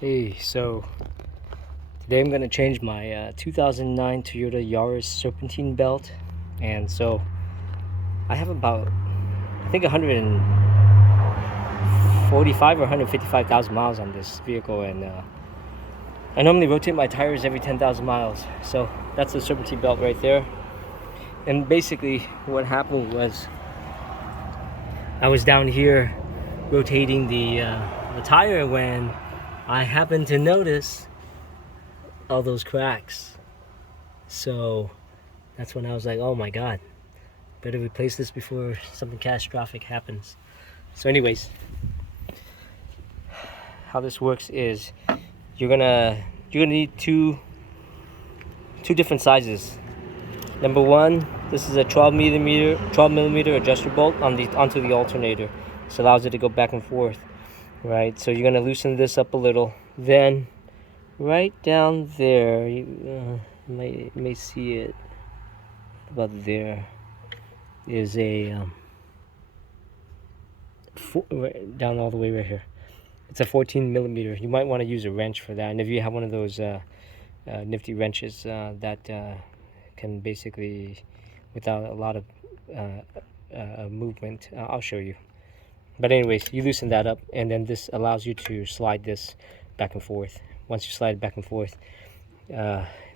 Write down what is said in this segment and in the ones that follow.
Hey, so today I'm going to change my 2009 Toyota Yaris Serpentine belt. And so I have about, I think 145 or 155,000 miles on this vehicle. And I normally rotate my tires every 10,000 miles. So that's the Serpentine belt right there. And basically what happened was I was down here rotating the tire when I happened to notice all those cracks. So that's when I was like, oh my god, better replace this before something catastrophic happens. So anyways, how this works is you're gonna need two different sizes. Number one, this is a 12 millimeter adjuster bolt onto the alternator. This allows it to go back and forth, right? So you're gonna loosen this up a little. Then right down there, you may see it about there, is a down all the way right here. It's a 14 millimeter. You might want to use a wrench for that, and if you have one of those nifty wrenches that can basically, without a lot of movement, I'll show you. But anyways, you loosen that up, and then this allows you to slide this back and forth. Once you slide it back and forth,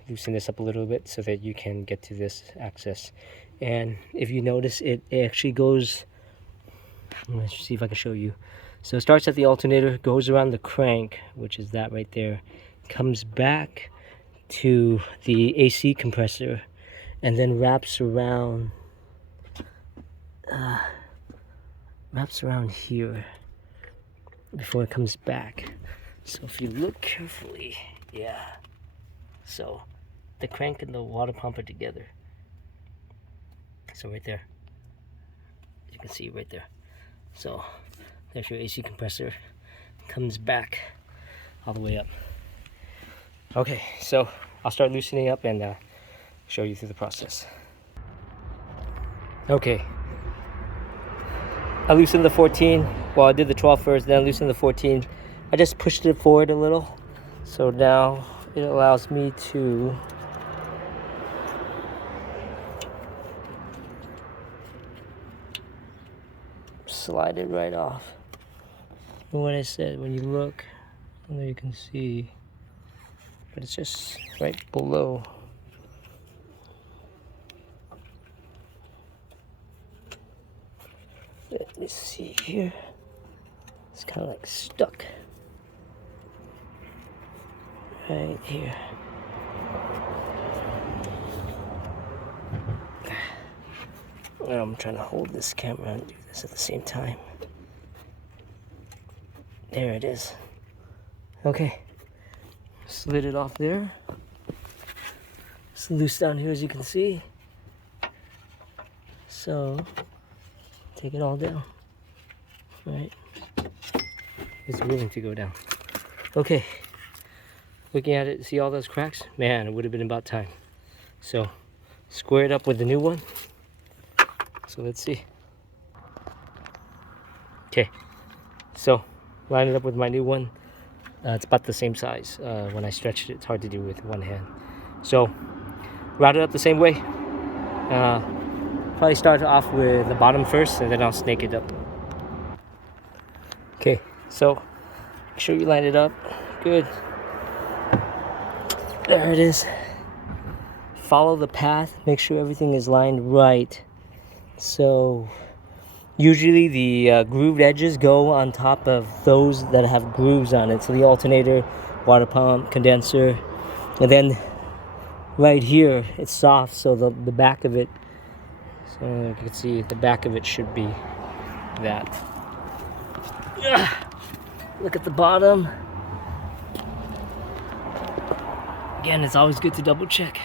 loosen this up a little bit so that you can get to this access. And if you notice, it actually goes, let's see if I can show you. So it starts at the alternator, goes around the crank, which is that right there, comes back to the AC compressor, and then wraps around here before it comes back. So if you look carefully, yeah, so the crank and the water pump are together. So right there, you can see right there. So there's your AC compressor, comes back all the way up. Okay, so I'll start loosening up and show you through the process. Okay, I loosened the 14. Well, I did the 12 first, then I loosened the 14. I just pushed it forward a little, so now it allows me to slide it right off. And what I said, when you look, I know you can see, but it's just right below. Let me see here. It's kind of like stuck right here. I'm trying to hold this camera and do this at the same time. There it is. Okay, slid it off there. It's loose down here, as you can see. So take it all down. Right, it's willing to go down. Okay, looking at it, see all those cracks? Man, it would have been about time. So square it up with the new one. So let's see. Okay, so line it up with my new one. It's about the same size. When I stretched it, it's hard to do with one hand. So route it up the same way. Probably start off with the bottom first, and then I'll snake it up. Okay, so make sure you line it up good. There it is. Follow the path, make sure everything is lined right. So usually the grooved edges go on top of those that have grooves on it. So the alternator, water pump, condenser, and then right here it's soft, so the back of it, so you can see the back of it should be that. Look at the bottom. Again, it's always good to double check.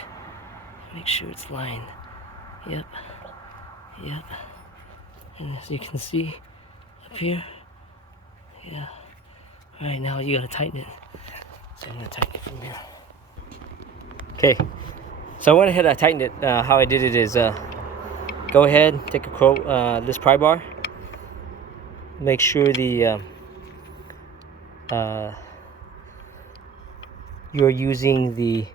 Make sure it's lined. Yep. And as you can see up here, yeah. All right, now you gotta tighten it. So I'm gonna tighten it from here. Okay, so I went ahead, I tightened it. How I did it is, go ahead, take this pry bar, make sure the you're using the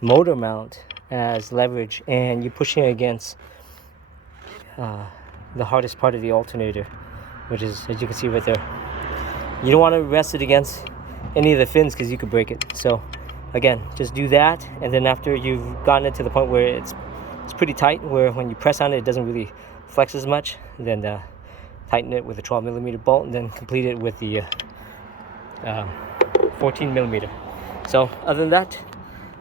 motor mount as leverage, and you're pushing against the hardest part of the alternator, which is, as you can see right there. You don't want to rest it against any of the fins because you could break it. So again, just do that, and then after you've gotten it to the point where it's pretty tight, where when you press on it, it doesn't really flex as much, then tighten it with a 12mm bolt, and then complete it with the 14mm. So other than that,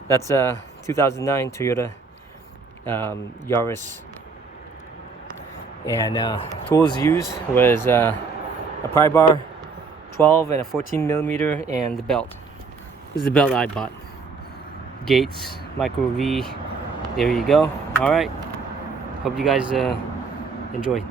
that's a 2009 Toyota Yaris. And tools used was a pry bar, 12 and a 14mm, and the belt. This is the belt I bought. Gates, micro V. There you go. All right. Hope you guys enjoy.